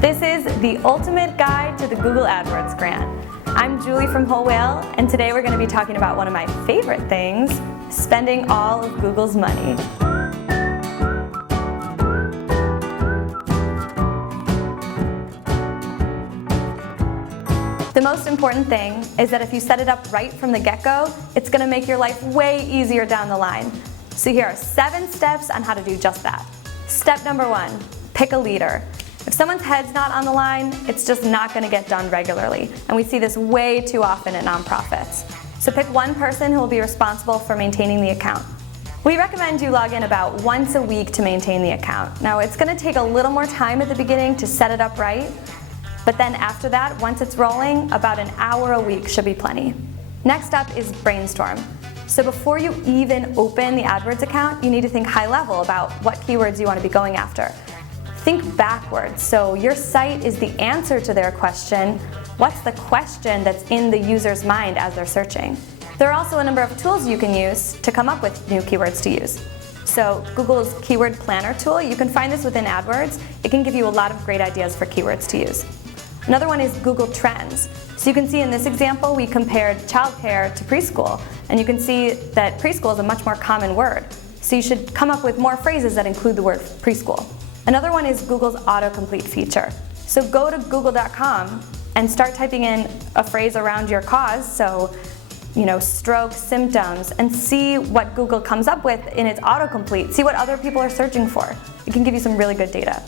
This is the ultimate guide to the Google AdWords Grant. I'm Julie from WholeWhale, and today we're going to be talking about one of my favorite things, spending all of Google's money. The most important thing is that if you set it up right from the get-go, it's going to make your life way easier down the line. So here are 7 steps on how to do just that. Step number 1, pick a leader. If someone's head's not on the line, it's just not going to get done regularly. And we see this way too often at nonprofits. So pick one person who will be responsible for maintaining the account. We recommend you log in about once a week to maintain the account. Now it's going to take a little more time at the beginning to set it up right, but then after that, once it's rolling, about an hour a week should be plenty. Next up is Brainstorm. So before you even open the AdWords account, you need to think high level about what keywords you want to be going after. Think backwards, so your site is the answer to their question. What's the question that's in the user's mind as they're searching? There are also a number of tools you can use to come up with new keywords to use. So Google's Keyword Planner tool, you can find this within AdWords. It can give you a lot of great ideas for keywords to use. Another one is Google Trends. So you can see in this example, we compared childcare to preschool, and you can see that preschool is a much more common word. So you should come up with more phrases that include the word preschool. Another one is Google's autocomplete feature. So go to google.com and start typing in a phrase around your cause, so stroke, symptoms, and see what Google comes up with in its autocomplete. See what other people are searching for. It can give you some really good data.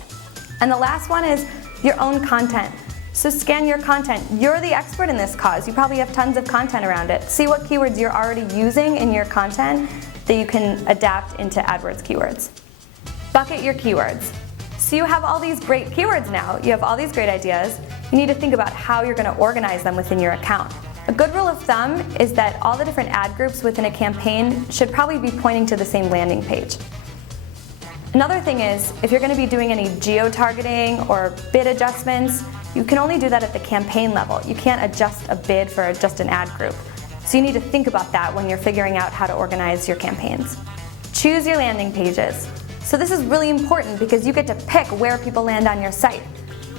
And the last one is your own content. So scan your content. You're the expert in this cause. You probably have tons of content around it. See what keywords you're already using in your content that you can adapt into AdWords keywords. Bucket your keywords. So you have all these great keywords now, you have all these great ideas, you need to think about how you're going to organize them within your account. A good rule of thumb is that all the different ad groups within a campaign should probably be pointing to the same landing page. Another thing is, if you're going to be doing any geo-targeting or bid adjustments, you can only do that at the campaign level. You can't adjust a bid for just an ad group. So you need to think about that when you're figuring out how to organize your campaigns. Choose your landing pages. So this is really important because you get to pick where people land on your site.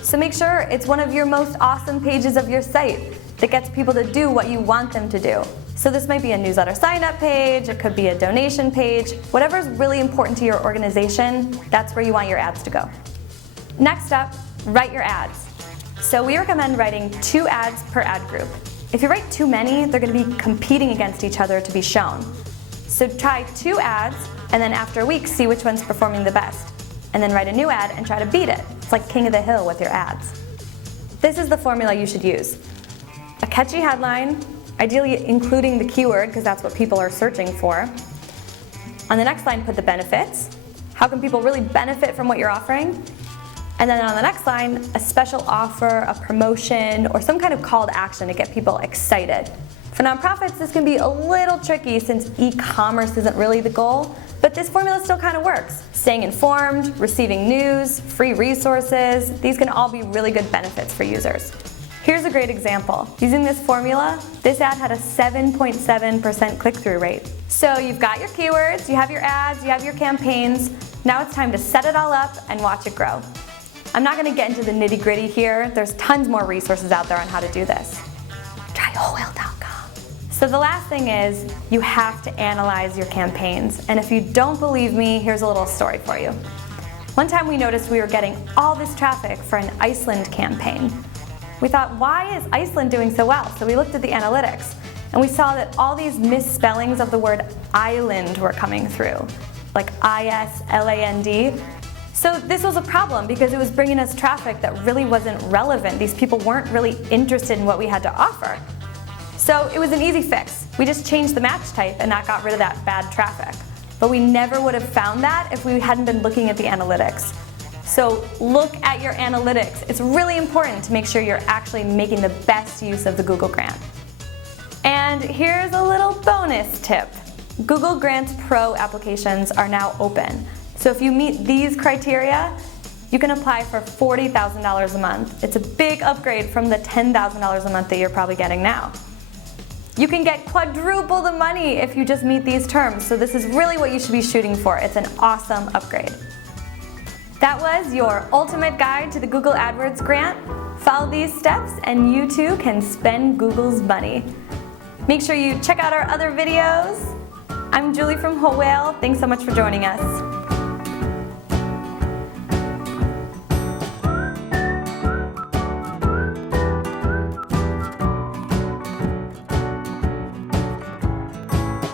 So make sure it's one of your most awesome pages of your site that gets people to do what you want them to do. So this might be a newsletter sign-up page, it could be a donation page. Whatever's really important to your organization, that's where you want your ads to go. Next up, write your ads. So we recommend writing 2 ads per ad group. If you write too many, they're going to be competing against each other to be shown. So try 2 ads, and then after a week, see which one's performing the best. And then write a new ad and try to beat it. It's like king of the hill with your ads. This is the formula you should use. A catchy headline, ideally including the keyword because that's what people are searching for. On the next line, put the benefits. How can people really benefit from what you're offering? And then on the next line, a special offer, a promotion, or some kind of call to action to get people excited. For nonprofits, this can be a little tricky since e-commerce isn't really the goal, but this formula still kind of works. Staying informed, receiving news, free resources, these can all be really good benefits for users. Here's a great example. Using this formula, this ad had a 7.7% click-through rate. So you've got your keywords, you have your ads, you have your campaigns. Now it's time to set it all up and watch it grow. I'm not going to get into the nitty-gritty here. There's tons more resources out there on how to do this. Try WholeWhale.com. So the last thing is, you have to analyze your campaigns. And if you don't believe me, here's a little story for you. One time we noticed we were getting all this traffic for an Iceland campaign. We thought, why is Iceland doing so well? So we looked at the analytics, and we saw that all these misspellings of the word island were coming through, like I-S-L-A-N-D. So this was a problem because it was bringing us traffic that really wasn't relevant. These people weren't really interested in what we had to offer. So it was an easy fix. We just changed the match type and that got rid of that bad traffic. But we never would have found that if we hadn't been looking at the analytics. So look at your analytics. It's really important to make sure you're actually making the best use of the Google Grant. And here's a little bonus tip. Google Grants Pro applications are now open. So if you meet these criteria, you can apply for $40,000 a month. It's a big upgrade from the $10,000 a month that you're probably getting now. You can get quadruple the money if you just meet these terms, so this is really what you should be shooting for. It's an awesome upgrade. That was your ultimate guide to the Google AdWords Grant. Follow these steps and you too can spend Google's money. Make sure you check out our other videos. I'm Julie from WholeWhale. Thanks so much for joining us.